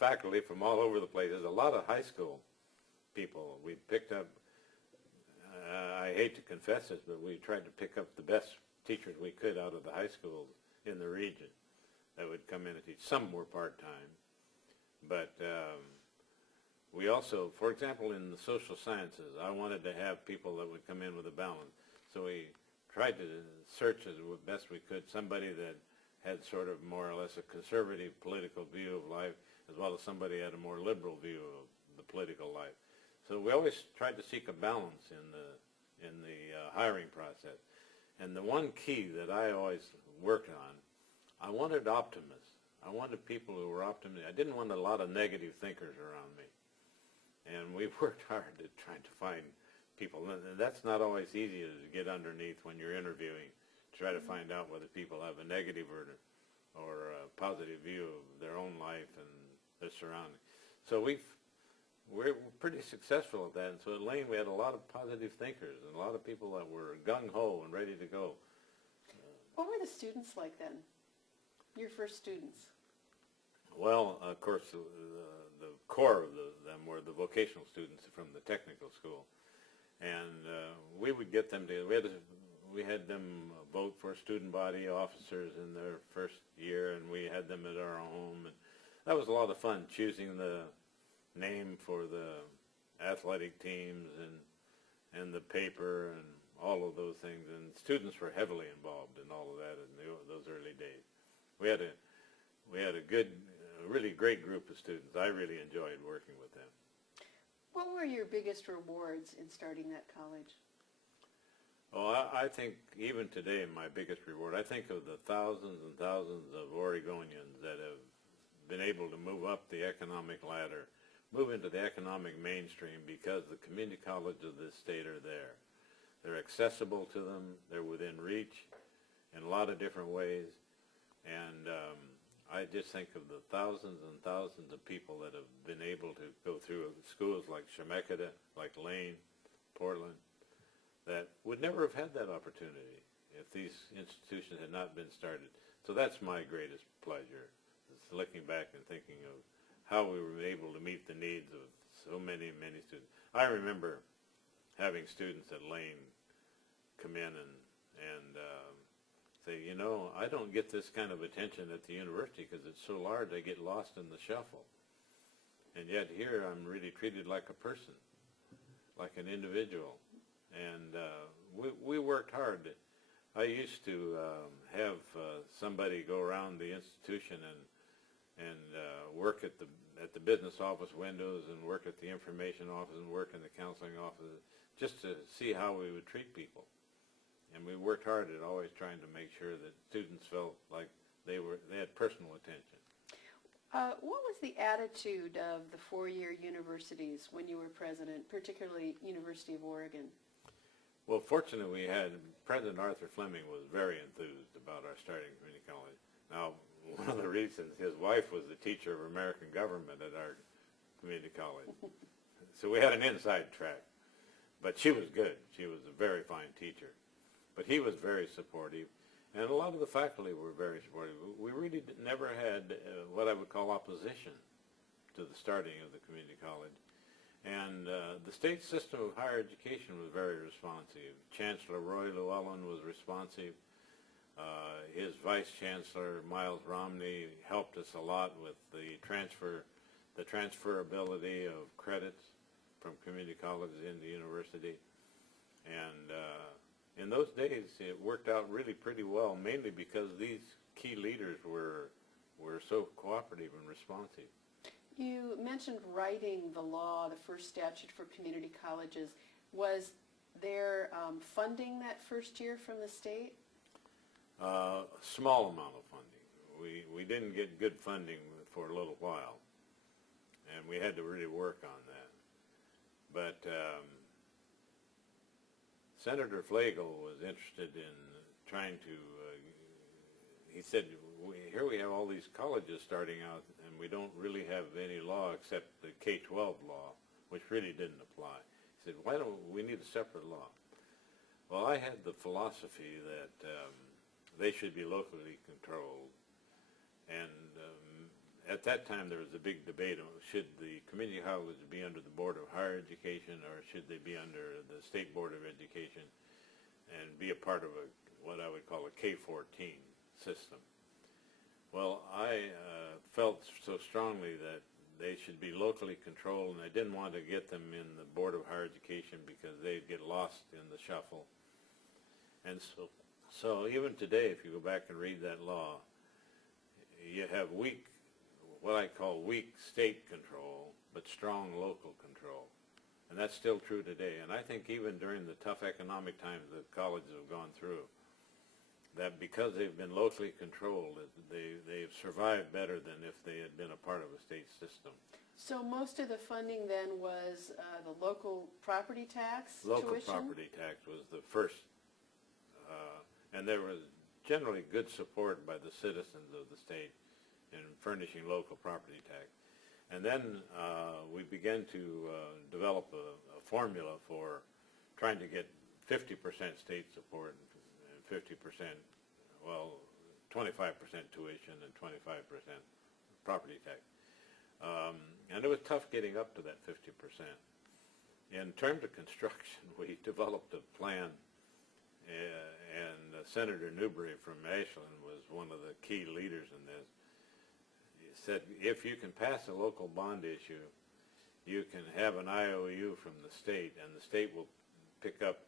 faculty from all over the place. There's a lot of high school people. We picked up, I hate to confess this, but we tried to pick up the best teachers we could out of the high schools in the region that would come in and teach. Some were part-time, but we also, for example, in the social sciences, I wanted to have people that would come in with a balance. So we tried to search as best we could somebody that had sort of more or less a conservative political view of life, as well as somebody had a more liberal view of the political life. So we always tried to seek a balance in the hiring process. And the one key that I always worked on, I wanted optimists. I wanted people who were optimistic. I didn't want a lot of negative thinkers around me. And we worked hard at trying to find people. And that's not always easy to get underneath when you're interviewing, to try to find out whether people have a negative or a positive view of their own life and their surroundings. So we're pretty successful at that. And so at Lane we had a lot of positive thinkers and a lot of people that were gung-ho and ready to go. What were the students like then, your first students? Well, of course, the core of them were the vocational students from the technical school. And we would get them to, we had them vote for student body officers in their first year, and we had them at our home. And that was a lot of fun, choosing the name for the athletic teams and the paper and all of those things. And students were heavily involved in all of that in those early days. We had a good, really great group of students. I really enjoyed working with them. What were your biggest rewards in starting that college? Oh, I think even today my biggest reward, I think of the thousands and thousands of Oregonians that have been able to move up the economic ladder, move into the economic mainstream because the community colleges of this state are there. They're accessible to them, they're within reach in a lot of different ways, and I just think of the thousands and thousands of people that have been able to go through schools like Chemeketa, like Lane, Portland, that would never have had that opportunity if these institutions had not been started. So that's my greatest pleasure, is looking back and thinking of how we were able to meet the needs of so many, many students. I remember having students at Lane come in and say, you know, I don't get this kind of attention at the university because it's so large I get lost in the shuffle. And yet here I'm really treated like a person, like an individual. And we worked hard. I used to have somebody go around the institution and work at the business office windows and work at the information office and work in the counseling office just to see how we would treat people. And we worked hard at always trying to make sure that students felt like they had personal attention. What was the attitude of the four-year universities when you were president, particularly University of Oregon? Well, fortunately, President Arthur Fleming was very enthused about our starting community college. Now, one of the reasons, his wife was the teacher of American government at our community college. So we had an inside track. But she was good. She was a very fine teacher. But he was very supportive, and a lot of the faculty were very supportive. We really never had what I would call opposition to the starting of the community college. And the state system of higher education was very responsive. Chancellor Roy Llewellyn was responsive. His Vice Chancellor, Miles Romney, helped us a lot with the transferability of credits from community colleges into university. And in those days, it worked out really pretty well, mainly because these key leaders were so cooperative and responsive. You mentioned writing the law, the first statute for community colleges. Was there funding that first year from the state? A small amount of funding. We didn't get good funding for a little while, and we had to really work on that. But Senator Flagle was interested in trying to, he said, here we have all these colleges starting out and we don't really have any law except the K-12 law, which really didn't apply. He said, why don't we need a separate law? Well, I had the philosophy that they should be locally controlled. And at that time there was a big debate on should the community colleges be under the Board of Higher Education or should they be under the State Board of Education and be a part of what I would call a K-14 system. Well, I felt so strongly that they should be locally controlled, and I didn't want to get them in the Board of Higher Education because they'd get lost in the shuffle. And so even today, if you go back and read that law, you have weak, what I call weak state control, but strong local control. And that's still true today. And I think even during the tough economic times that colleges have gone through, that because they've been locally controlled, they've survived better than if they had been a part of a state system. So most of the funding then was the local property tax Local tuition? property tax was the first, and there was generally good support by the citizens of the state in furnishing local property tax. And then we began to develop a formula for trying to get 50% state support and 50%, well, 25% tuition and 25% property tax. And it was tough getting up to that 50%. In terms of construction, we developed a plan, and Senator Newberry from Ashland was one of the key leaders in this. He said, if you can pass a local bond issue, you can have an IOU from the state, and the state will pick up,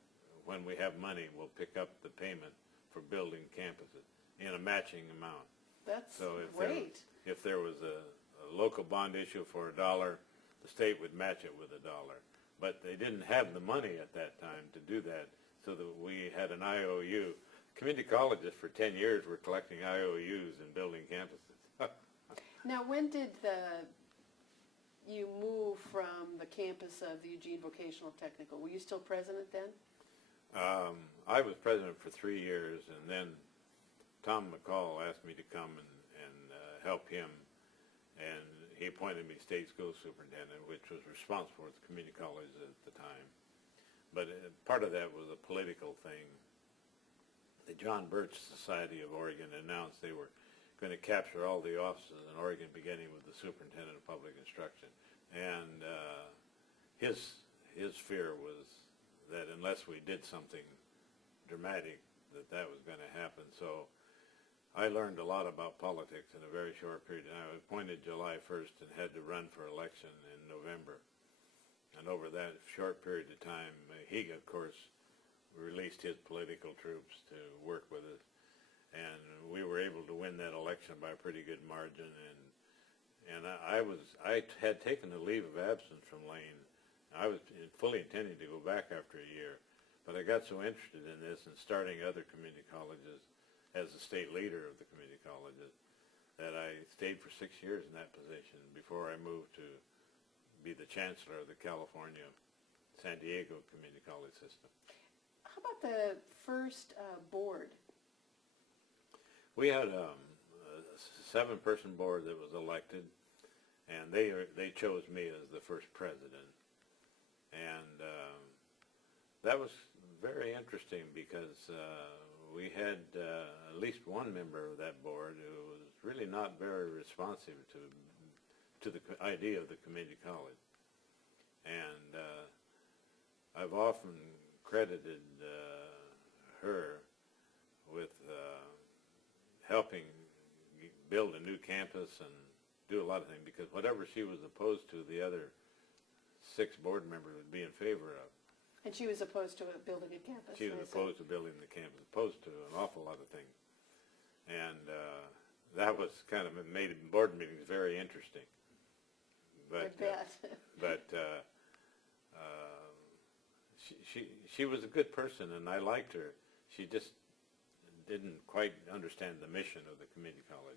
when we have money, we'll pick up the payment for building campuses in a matching amount. That's So if great. if there was a local bond issue for $1, the state would match it with $1. But they didn't have the money at that time to do that, so that we had an IOU. Community colleges for 10 years were collecting IOUs and building campuses. Now, when did you move from the campus of the Eugene Vocational Technical? Were you still president then? I was president for 3 years, and then Tom McCall asked me to come and help him, and he appointed me state school superintendent, which was responsible for the community college at the time. But part of that was a political thing. The John Birch Society of Oregon announced they were going to capture all the offices in Oregon, beginning with the superintendent of public instruction. And his fear was that unless we did something dramatic, that was going to happen. So I learned a lot about politics in a very short period. I was appointed July 1st and had to run for election in November. And over that short period of time, he, of course, released his political troops to work with us. And we were able to win that election by a pretty good margin. And I had taken a leave of absence from Lane. I was fully intending to go back after a year, but I got so interested in this and starting other community colleges as the state leader of the community colleges that I stayed for 6 years in that position before I moved to be the chancellor of the California San Diego Community College System. How about the first board? We had a 7-person board that was elected, and they chose me as the first president. And that was very interesting because we had at least one member of that board who was really not very responsive to the idea of the community college. And I've often credited her with helping build a new campus and do a lot of things, because whatever she was opposed to, the other 6 board members would be in favor of. And she was opposed to building a campus. She was opposed to building the campus, opposed to an awful lot of things. And that was kind of made board meetings very interesting. But, I bet. But she was a good person, and I liked her. She just didn't quite understand the mission of the community college.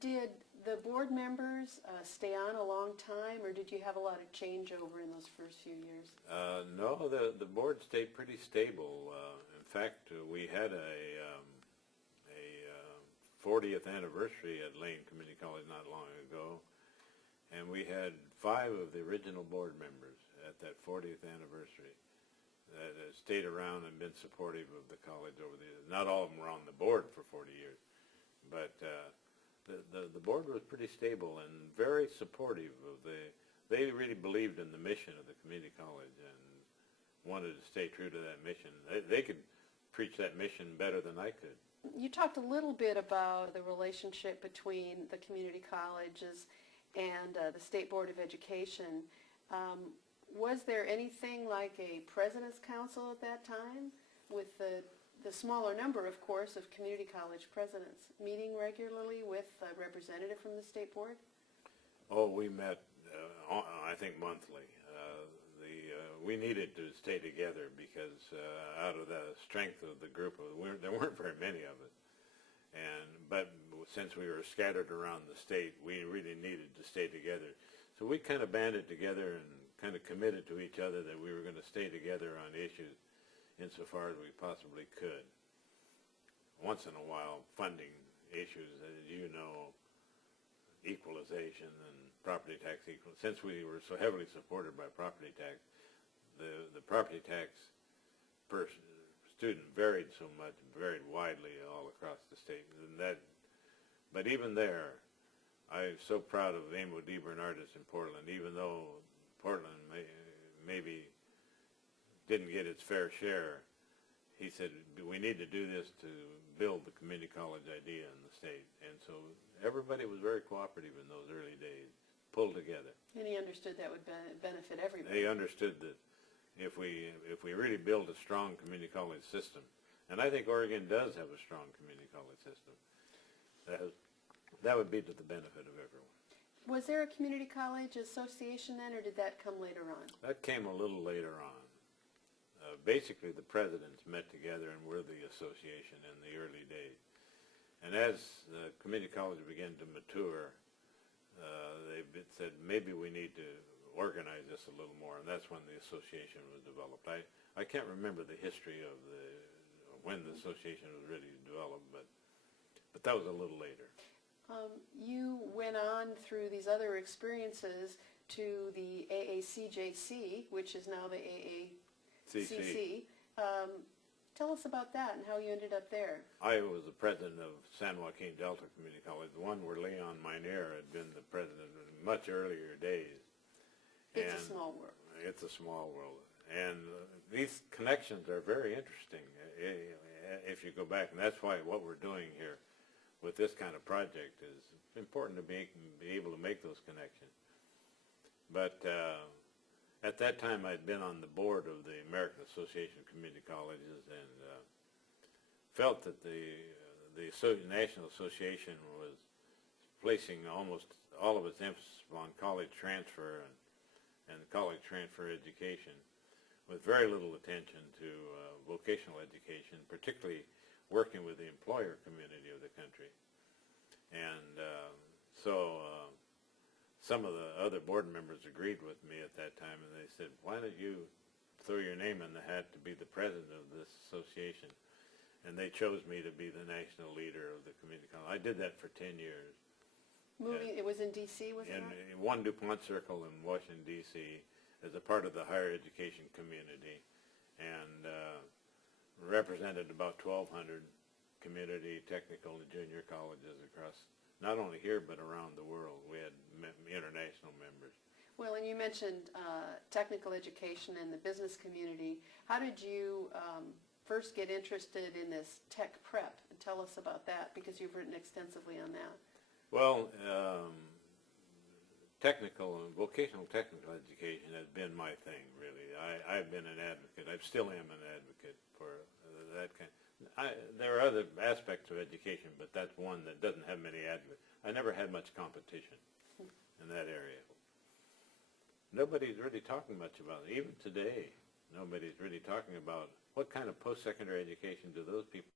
Did the board members stay on a long time, or did you have a lot of changeover in those first few years? No, the board stayed pretty stable. In fact, we had a 40th anniversary at Lane Community College not long ago, and we had 5 of the original board members at that 40th anniversary that stayed around and been supportive of the college over the years. Not all of them were on the board for 40 years, but the board was pretty stable and very supportive of they really believed in the mission of the community college and wanted to stay true to that mission. They could preach that mission better than I could. You talked a little bit about the relationship between the community colleges and the State Board of Education. Was there anything like a President's Council at that time with the smaller number, of course, of community college presidents meeting regularly with a representative from the State Board? Oh, we met, I think, monthly. We needed to stay together because out of the strength of the group, there weren't very many of us. But since we were scattered around the state, we really needed to stay together. So we kind of banded together and kind of committed to each other that we were going to stay together on issues insofar as we possibly could. Once in a while, funding issues, as you know, equalization and property tax since we were so heavily supported by property tax, the property tax per student varied so much, varied widely all across the state. But even there, I'm so proud of Amo DeBernardis in Portland, even though Portland maybe didn't get its fair share. He said, we need to do this to build the community college idea in the state. And so everybody was very cooperative in those early days, pulled together. And he understood that would benefit everybody. They understood that if we really build a strong community college system, and I think Oregon does have a strong community college system, that would be to the benefit of everyone. Was there a community college association then, or did that come later on? That came a little later on. Basically, the presidents met together and were the association in the early days. And as the community college began to mature, they said, maybe we need to organize this a little more, and that's when the association was developed. I can't remember the history of when the association was ready to develop, but that was a little later. You went on through these other experiences to the AACJC, which is now the AACC. Tell us about that and how you ended up there. I was the president of San Joaquin Delta Community College, the one where Leon Miner had been the president in much earlier days. It's a small world. It's a small world. And these connections are very interesting if you go back. And that's why what we're doing here with this kind of project is important to be able to make those connections. But at that time, I'd been on the board of the American Association of Community Colleges and felt that the National Association was placing almost all of its emphasis on college transfer and college transfer education with very little attention to vocational education, particularly working with the employer community of the country. And so some of the other board members agreed with me at that time, and they said, why don't you throw your name in the hat to be the president of this association? And they chose me to be the national leader of the community college. I did that for 10 years. It was in D.C., was it? In One DuPont Circle in Washington, D.C., as a part of the higher education community, and represented about 1,200 community, technical, and junior colleges across, not only here, but around the world. We had international members. Well, and you mentioned technical education and the business community. How did you first get interested in this tech prep? And tell us about that, because you've written extensively on that. Well, technical and vocational technical education has been my thing, really. I've been an advocate. I still am an advocate for that kind. There are other aspects of education, but that's one that doesn't have many advocates. I never had much competition in that area. Nobody's really talking much about it. Even today, nobody's really talking about what kind of post-secondary education do those people